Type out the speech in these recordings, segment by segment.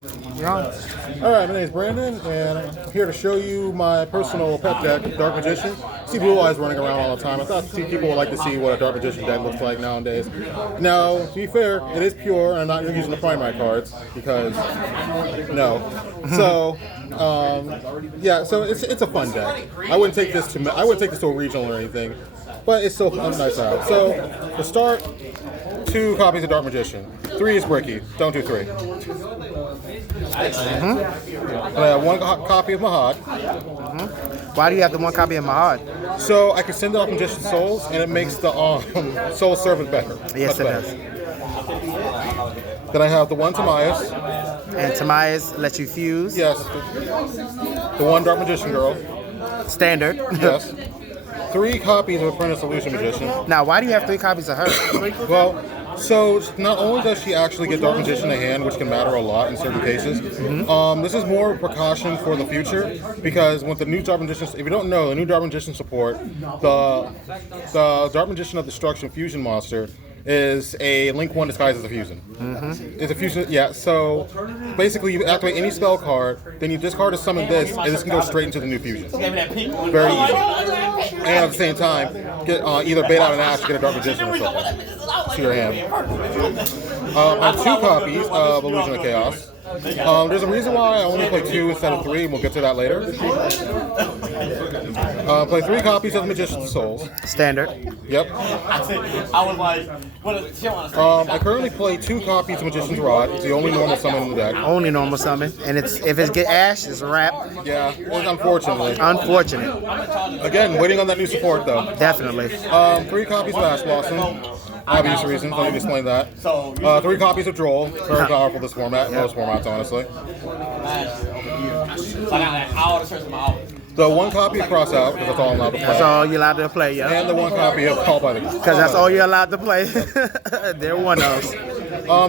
Yeah. Alright, my name is Brandon, and I'm here to show you my personal pet deck, Dark Magician. See Blue Eyes running around all the time. I thought people would like to see what a Dark Magician deck looks like nowadays. Now, to be fair, it is pure, and I'm not using the primary cards, because, no. So, yeah, so it's a fun deck. I wouldn't take this to a regional or anything, but it's still a nice out. So, to start, 2 copies of Dark Magician. 3 is bricky. Don't do 3. And I have 1 copy of Mahad. Why do you have the 1 copy of Mahad? So I can send off Magician Souls, and it makes the Soul Servant better. Yes, it does. Then I have the 1 Timaeus. And Timaeus lets you fuse. Yes. The 1 Dark Magician Girl. Standard. Yes. 3 copies of Apprentice Illusion Magician. Now, why do you have 3 copies of her? Well, so not only does she actually get Dark Magician in hand, which can matter a lot in certain cases, this is more of a precaution for the future, because with the new Dark Magician, if you don't know, the new Dark Magician support, the Dark Magician of Destruction fusion monster is a Link 1 disguised as a fusion. It's a fusion, yeah, so basically you activate any spell card, then you discard to summon this, and this can go straight into the new fusion. Very easy. And at the same time, get either bait out an Ash or get a Dark Magician or something to your hand. I have 2 copies of Illusion of Chaos. There's a reason why I only play 2 instead of 3, and we'll get to that later. Play 3 copies of Magician's Souls. Standard. Yep. I currently play 2 copies of Magician's Rod. It's the only normal summon in the deck. Only normal summon. And if it get Ash, it's a wrap. Yeah, unfortunately. Unfortunate. Again, waiting on that new support, though. Definitely. 3 copies of Ash Blossom. Obvious reasons, let me explain that. 3 copies of Droll. Very powerful this format, most formats, honestly. The 1 copy of Cross Out, because that's all I'm allowed to play. That's all you're allowed to play, yeah. And the 1 copy of Call by the Gods. Because that's all you're allowed to play. They're one of those.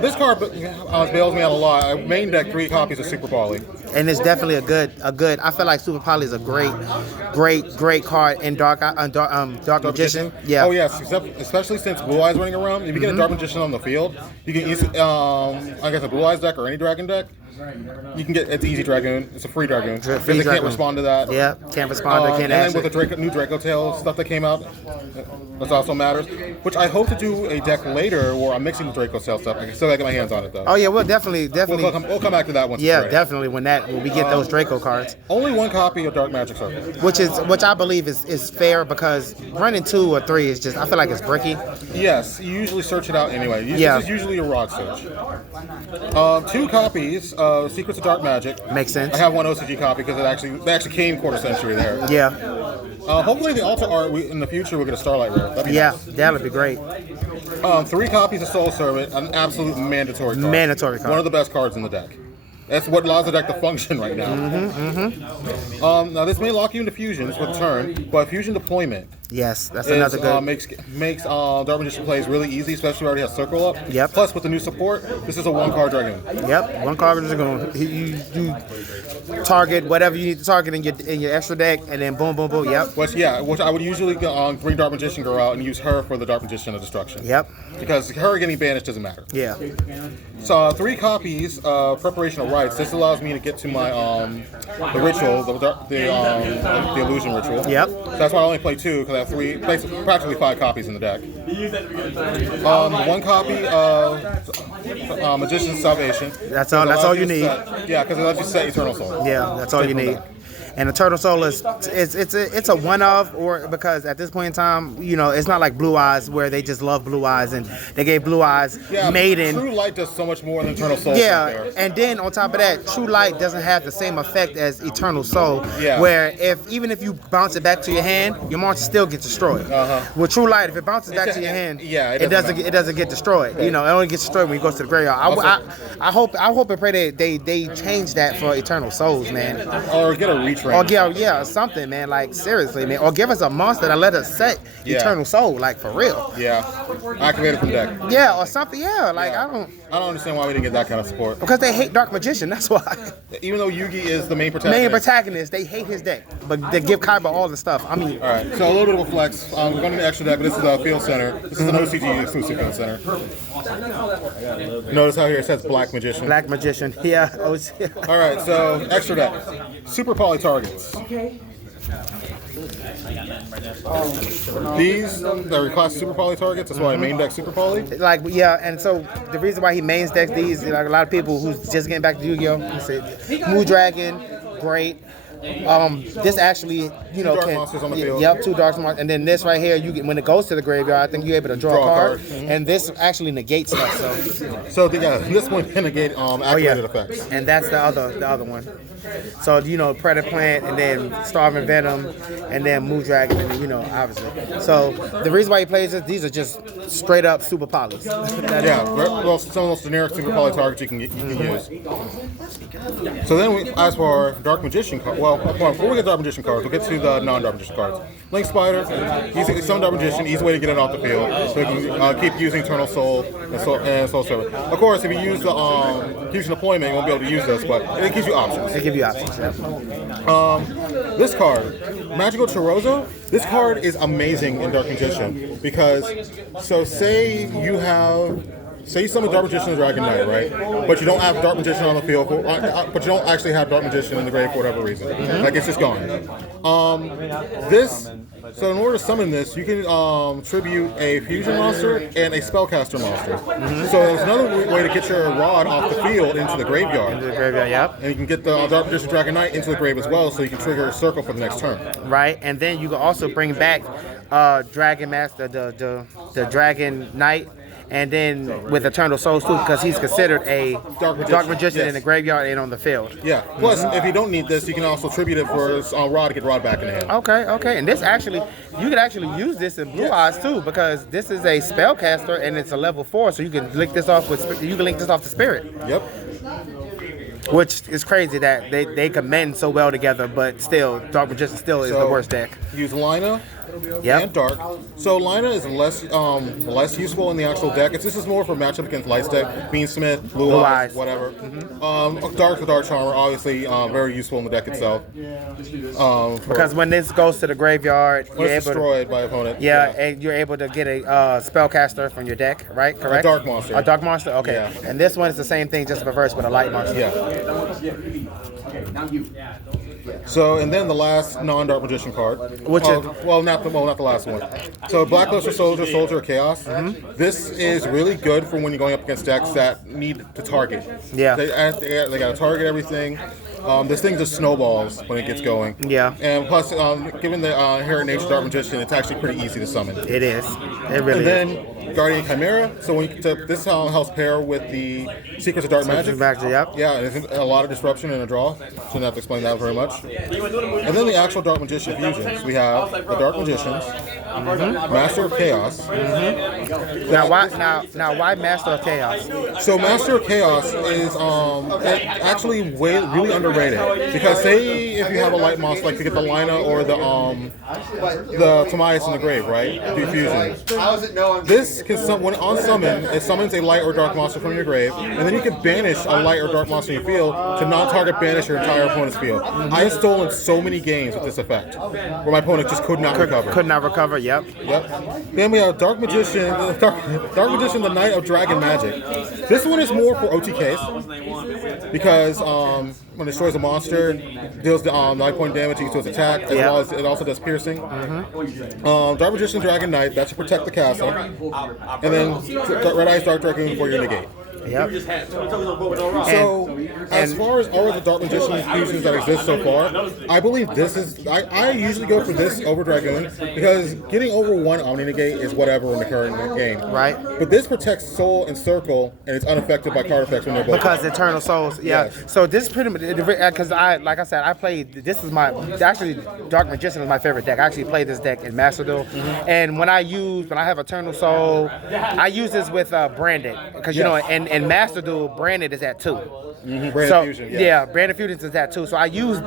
This card bails me out a lot. I main deck 3 copies of Super Poly. And it's definitely a good. I feel like Super Poly is a great card in Dark Magician. Yeah. Oh yes, especially since Blue Eyes running around. If you get a Dark Magician on the field, you can use I guess a Blue Eyes deck or any Dragon deck. You can get it's easy Dragoon. It's a free Dragoon. Because they can't respond to that. Yeah, can't respond to. Can't and then with the new Draco Tail stuff that came out, that also matters. Which I hope to do a deck later where I'm mixing the Draco Tail stuff. I can still get my hands on it though. Oh yeah, we'll definitely. We'll come back to that once. Yeah, definitely when we get those Draco cards. Only 1 copy of Dark Magic Circle. Which I believe is fair, because running 2 or 3 is just, I feel like it's bricky. Yes, you usually search it out anyway. This is usually a rod search. 2 copies of Secrets of Dark Magic. Makes sense. I have 1 OCG copy because they actually came quarter century there. Yeah. Hopefully the altar art in the future we'll get a Starlight Rare. Nice. That would be great. 3 copies of Soul Servant, an absolute mandatory card. Mandatory card. One of the best cards in the deck. That's what allows the deck to function right now. Now this may lock you into fusions with turn, but fusion deployment. Yes, that's another good. Makes Dark Magician plays really easy, especially if you already have Circle up. Yep. Plus with the new support, this is a 1 card Dragoon. Yep, 1 card Dragoon. You target whatever you need to target in your extra deck, and then boom, boom, boom. Yep. Which I would usually bring Dark Magician Girl out and use her for the Dark Magician of Destruction. Yep. Because her getting banished doesn't matter. Yeah. So 3 copies of Preparation of Rites. This allows me to get to my the ritual, the illusion ritual. Yep. So that's why I only play 2, because I have practically 5 copies in the deck. 1 copy of Magician's Salvation. That's all you need. Yeah, because it lets you set Eternal Soul. Yeah, that's all you need. And Eternal Soul is it's a one of, or because at this point in time, it's not like Blue Eyes where they just love Blue Eyes and they gave Blue Eyes Maiden. True Light does so much more than Eternal Soul. Yeah, and then on top of that, True Light doesn't have the same effect as Eternal Soul. Yeah. Where even if you bounce it back to your hand, your monster still gets destroyed. With True Light, if it bounces back to your hand, it doesn't get destroyed. It only gets destroyed when it goes to the graveyard. I hope and pray they change that for Eternal Souls, man. Or get a reach. Or something, man. Like seriously, man. Or give us a monster that let us set Eternal Soul, like for real. Yeah, activated from deck. Yeah, or something. Yeah, like I don't understand why we didn't get that kind of support. Because they hate Dark Magician. That's why. Even though Yugi is the main protagonist. They hate his deck. but they give Kaiba all the stuff. I mean, all right. So a little bit of a flex. We're going to the extra deck, but this is a field center. This is an OCG exclusive field center. Notice how here it says Black Magician. Black Magician. Yeah. All right. So extra deck. Super poly targets. These are class super poly targets. That's why I main deck super poly. Like, yeah, and so the reason why he mains decks these, like a lot of people who's just getting back to Yu-Gi-Oh, say Moon Dragon, great. This actually, you know, dark monsters on the field. Yep, 2 dark monsters, and then this right here, you get when it goes to the graveyard, I think you're able to draw a card, and this actually negates stuff. So this one can negate activated effects. And that's the other one. So you know, Predator Plant, and then Starving Venom, and then Moon Dragon, and you know, obviously. So the reason why he plays this, these are just straight up super polys. Well, some of those generic super poly targets you can use. So then, as for Dark Magician cards, well, before we get Dark Magician cards, we'll get to the non-Dark Magician cards. Link Spider, he's some Dark Magician, easy way to get it off the field, so he can keep using Eternal Soul and Soul Servant. Of course, if you use the Fusion Deployment, you won't be able to use this, but it gives you options. They give you options. Yeah. This card, Magical Chorozo, this card is amazing in Dark Magician because, so say you summon Dark Magician and Dragon Knight, right? But you don't have Dark Magician on the field, but you don't actually have Dark Magician in the grave for whatever reason. Like, it's just gone. So in order to summon this, you can tribute a fusion monster and a spellcaster monster. So there's another way to get your rod off the field into the graveyard. Into the graveyard, yep. And you can get the Dark Magician Dragon Knight into the grave as well, so you can trigger a circle for the next turn. Right, and then you can also bring back Dragon Master, the Dragon Knight, and then with Eternal Souls too, because he's considered a Dark Magician in the graveyard and on the field. Yeah. Plus, if you don't need this, you can also tribute it for Rod to get Rod back in the hand. Okay. And this actually, you can actually use this in Blue Eyes too, because this is a spellcaster and it's a level 4, so you can link this off to Spirit. Yep. Which is crazy that they can mend so well together, but still, Dark Magician still is the worst deck. Use Lina and Dark. So Lina is less useful in the actual deck. This is more for matchup against Light's deck. Beansmith, Blue Eyes, whatever. Dark with Dark Charmer, obviously very useful in the deck itself. Because when this goes to the graveyard, when it's destroyed by opponent. Yeah, and you're able to get a spellcaster from your deck, right? Correct? A Dark Monster. A Dark Monster? Okay. Yeah. And this one is the same thing, just reversed with a Light Monster. Yeah. So, and then the last non-Dark Magician card, which is not the last one. So, Blackluster Soldier of Chaos. This is really good for when you're going up against decks that need to target. Yeah, they got to target everything. This thing just snowballs when it gets going. Yeah. And plus, given the inherent nature of Dark Magician, it's actually pretty easy to summon. It is. It really is. And then Guardian Chimera. So this helps pair with the Secrets of Dark Magic. Yep. Yeah, it's a lot of disruption in a draw. Shouldn't have to explain that very much. And then the actual Dark Magician fusions. We have the Dark Magicians, Master of Chaos. Now why Master of Chaos? So Master of Chaos is actually really underrated, because say if you have a light monster, like to get the Lina or the Timaeus in the grave, right? Do fusion. This can when on summon, it summons a light or dark monster from your grave, and then you can banish a light or dark monster in your field to non-target banish your entire opponent's field. I have stolen so many games with this effect, where my opponent just could not recover. Could not recover. Yep. Then we have Dark Magician, Dark Magician, the Knight of Dragon Magic. This one is more for OTKs, because when it destroys a monster, it deals 9-point damage equal to its attack, as well as it also does piercing. Dark Magician Dragon Knight, that's to protect the castle. And then Red Eyes Dark Dragoon for your negate. Yep. So, as far as all of the Dark Magician fusions that exist so far, I believe this is. I usually go for this over Dragoon, because getting over one Omni Negate is whatever in the current game. Right. But this protects Soul and Circle, and it's unaffected by card effects when they're both. Because Eternal Souls, yeah. Yes. So this is pretty much, because like I said, I played. This is actually Dark Magician is my favorite deck. I actually played this deck in Master Duel, and when I have Eternal Soul, I use this with Branded, because you know, and and Master Duel branded is at 2. Branded Fusion, yeah, Branded Fusion is at 2. So I used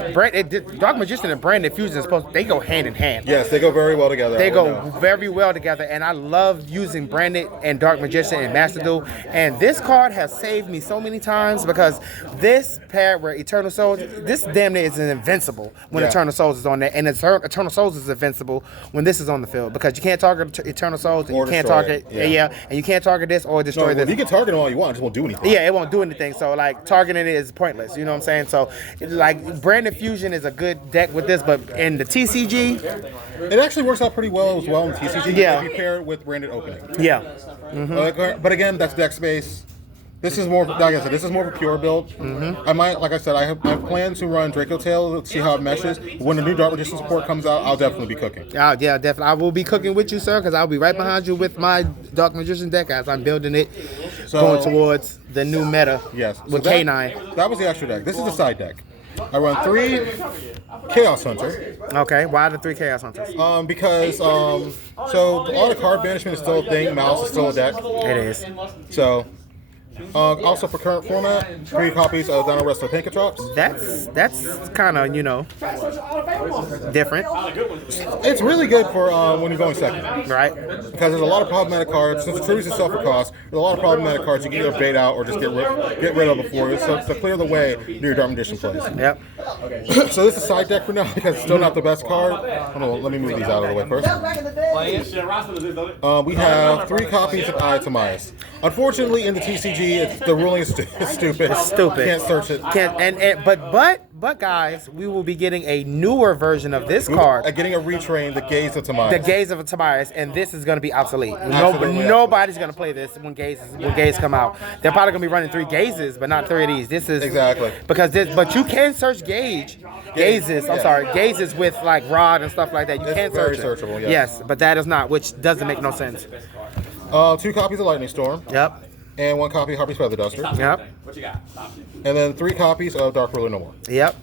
Dark Magician and Branded Fusion is they go hand in hand. Yes, they go very well together. They go very well together, and I love using Branded and Dark Magician and Master Duel. And this card has saved me so many times because this paired with Eternal Souls, this damn near is invincible when Eternal Souls is on there, and Eternal Souls is invincible when this is on the field because you can't target Eternal Souls and you can't target and you can't target this or destroy this. You can target it all you want, it just won't do anything. Yeah, it won't do anything. So like targeting it is pointless. You know what I'm saying? So like Branded Fusion is a good deck with this, but in the TCG, it actually works out pretty well as well in TCG. Yeah. If you pair it with Branded Opening. Yeah. But again, that's deck space. This is more, like I said, this is more of a pure build. I might, like I said, I have planned to run Draco Tail to see how it meshes. When the new Dark Magician support comes out, I'll definitely be cooking. Yeah, definitely. I will be cooking with you, sir, because I'll be right behind you with my Dark Magician deck as I'm building it, going towards the new meta with K9. That was the extra deck. This is the side deck. I run 3 Chaos Hunter. Okay, why the 3 Chaos Hunters? Because so a lot of card banishment is still a thing. Mouse is still a deck. It is. So. Also for current format, 3 copies of Dino Wrestler Pankatrops. That's kind of, different. It's really good for when you're going second. Right. Because there's a lot of problematic cards. Since the Truth is self for cost, there's a lot of problematic cards you can either bait out or just get rid of before to clear the way to your Dark Magician plays. Yep. So this is side deck for now because it's still not the best card. Hold on, let me move these out of the way first. We have 3 copies of Eye of Timaeus. Unfortunately, in the TCG, the ruling is stupid. It's stupid. You can't search it. But guys, we will be getting a newer version of this card. Getting a retrain, the Gaze of Timaeus. The Gaze of Timaeus, and this is going to be obsolete. Nobody's going to play this when Gaze come out. They're probably going to be running 3 Gazes, but not 3 of these. This is exactly but you can search Gazes. I'm sorry, Gazes with like Rod and stuff like that. You can search it. Searchable. Yes, but that is not, which doesn't make no sense. 2 copies of Lightning Storm. Yep. And 1 copy of Harpy's Feather Duster. Yep. What you got? And then 3 copies of Dark Ruler No More. Yep.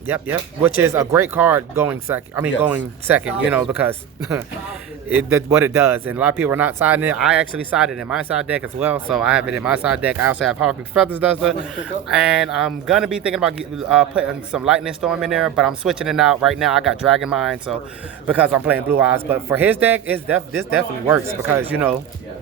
Which is a great card going second. Going second, because what it does. And a lot of people are not siding it. I actually sided in my side deck as well, so I have it in my side deck. I also have Harpy's Feather Duster. And I'm going to be thinking about putting some Lightning Storm in there, but I'm switching it out. Right now, I got Dragon Mind, because I'm playing Blue Eyes. But for his deck, this definitely works because,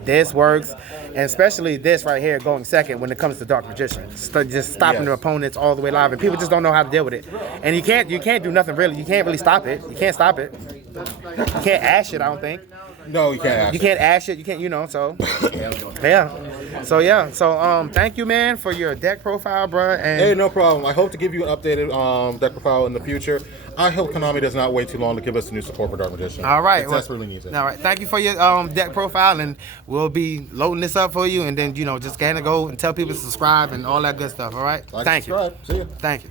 this works. And especially this right here going second when it comes to Dark Magician. Just stopping the opponents all the way live, and people just don't know how to deal with it. And you can't do nothing really. You can't really stop it. You can't stop it. You can't ash it, I don't think. No, you can't. You can't ash it. You can't, so yeah. So thank you, man, for your deck profile, bro. And hey, no problem. I hope to give you an updated deck profile in the future. I hope Konami does not wait too long to give us the new support for Dark Magician. All right, it desperately needs it. All right, thank you for your deck profile, and we'll be loading this up for you, and then just kind of go and tell people to subscribe and all that good stuff. All right, thank you. See you. Thank you.